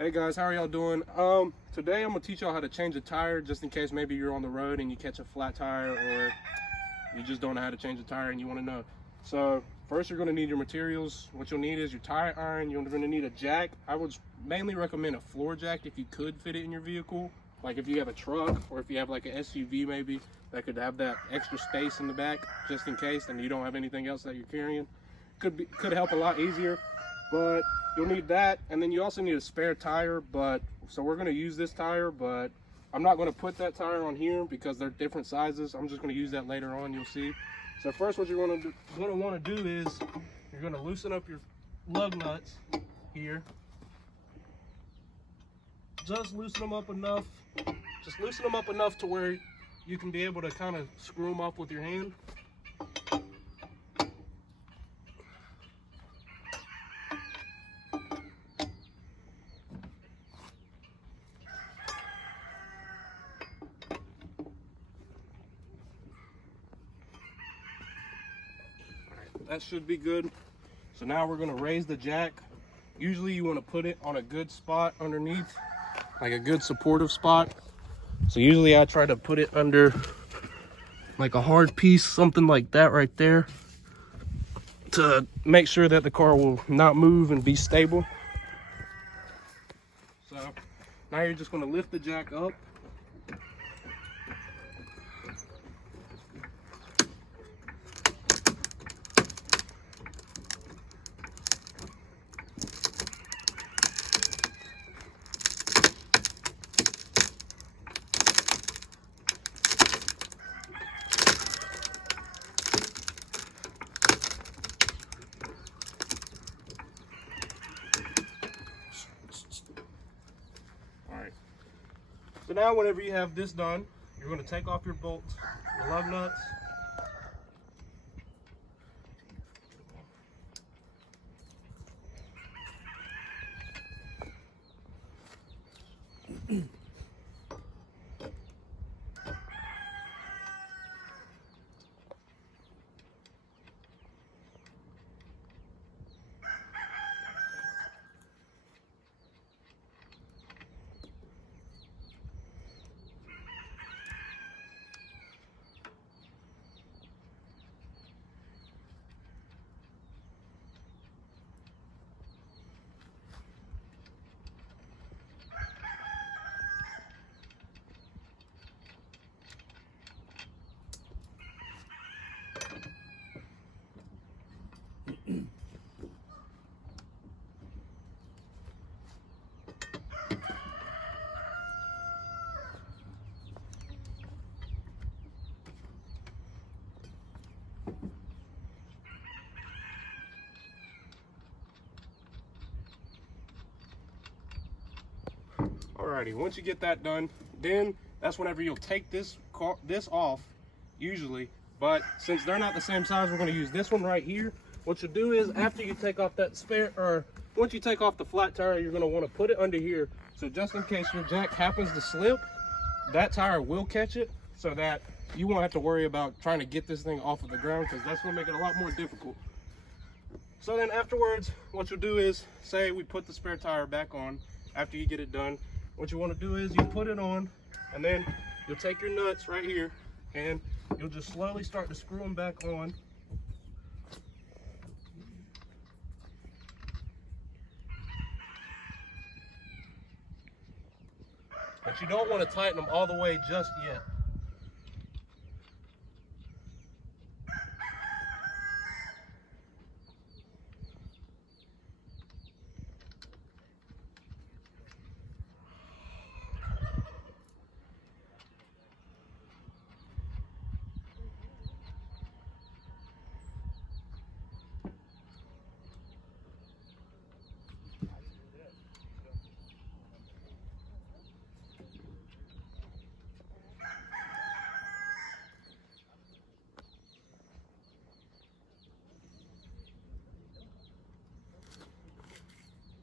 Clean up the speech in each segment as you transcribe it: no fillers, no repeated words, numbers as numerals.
Hey guys, how are y'all doing? Today I'm gonna teach y'all how to change a tire, just in case maybe you're on the road and you catch a flat tire, or you just don't know how to change a tire and you want to know. So first you're gonna need your materials. What you'll need is your tire iron. You're gonna need a jack. I would mainly recommend a floor jack if you could fit it in your vehicle. Like if you have a truck or if you have like an SUV maybe that could have that extra space in the back just in case, and you don't have anything else that you're carrying. Could help a lot easier. But you'll need that, and then you also need a spare tire. But so we're going to use this tire, but I'm not going to put that tire on here because they're different sizes. I'm just going to use that later on, you'll see. So first what you're going to want to do is you're going to loosen up your lug nuts here. Just loosen them up enough. Just loosen them up enough to where you can be able to kind of screw them off with your hand. That should be good. So now we're going to raise the jack. Usually you want to put it on a good spot underneath, like a good supportive spot. So usually I try to put it under like a hard piece, something like that right there, to make sure that the car will not move and be stable. So now you're just going to lift the jack up. So now whenever you have this done, you're going to take off your bolts, your lug nuts. Alrighty, once you get that done, then that's whenever you'll take this off, usually. But since they're not the same size, we're going to use this one right here. What you'll do is after you take off that spare, or once you take off the flat tire, you're going to want to put it under here. So just in case your jack happens to slip, that tire will catch it, so that you won't have to worry about trying to get this thing off of the ground, because that's going to make it a lot more difficult. So then afterwards, what you'll do is, say we put the spare tire back on after you get it done. What you want to do is you put it on, and then you'll take your nuts right here and you'll just slowly start to screw them back on. But you don't want to tighten them all the way just yet.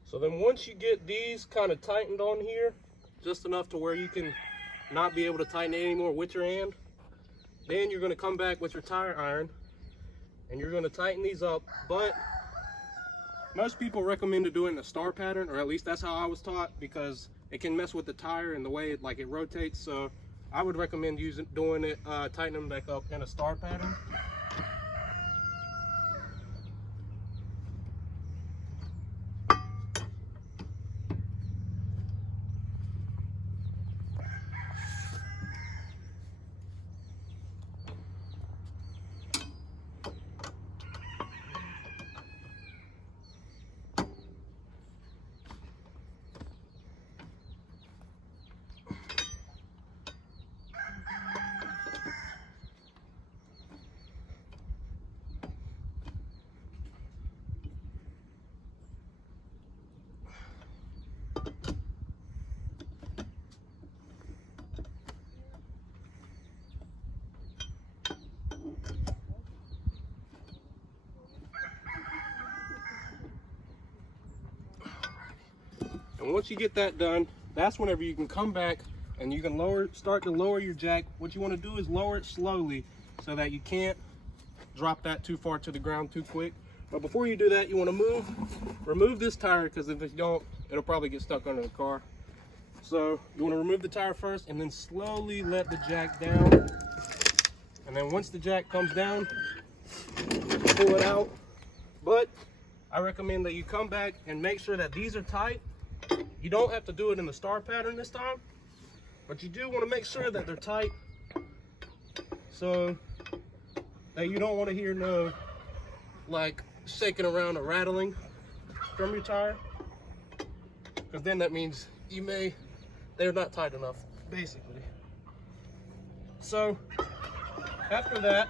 So then once you get these kind of tightened on here, just enough to where you can not be able to tighten it anymore with your hand, then you're going to come back with your tire iron and you're going to tighten these up. But Most people recommend to do it in a star pattern, or at least that's how I was taught, because it can mess with the tire and the way it rotates. So I would recommend doing it, tightening them back up in a star pattern. And once you get that done, that's whenever you can come back and you can start to lower your jack. What you want to do is lower it slowly so that you can't drop that too far to the ground too quick. But before you do that, you want to remove this tire, because if you don't, it'll probably get stuck under the car. So you want to remove the tire first and then slowly let the jack down. And then once the jack comes down, pull it out. But I recommend that you come back and make sure that these are tight. You don't have to do it in the star pattern this time, but you do want to make sure that they're tight, so that you don't want to hear no like shaking around or rattling from your tire, because then that means they're not tight enough, basically. So after that,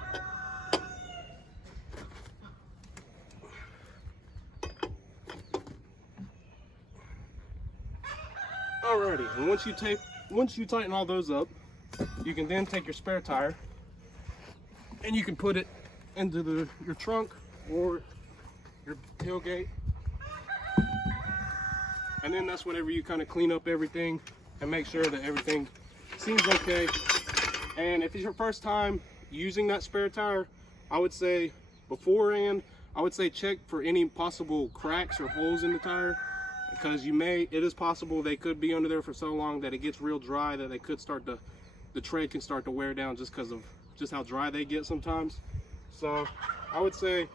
alrighty, and once you tighten all those up, you can then take your spare tire and you can put it into your trunk or your tailgate. And then that's whenever you kind of clean up everything and make sure that everything seems okay. And if it's your first time using that spare tire, I would say beforehand, check for any possible cracks or holes in the tire, because it is possible they could be under there for so long that it gets real dry that they could the tread can start to wear down just because of how dry they get sometimes. So I would say,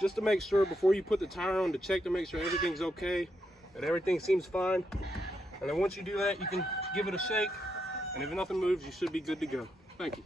just to make sure before you put the tire on, to check to make sure everything's okay and everything seems fine. And then once you do that, you can give it a shake, and if nothing moves, you should be good to go. Thank you.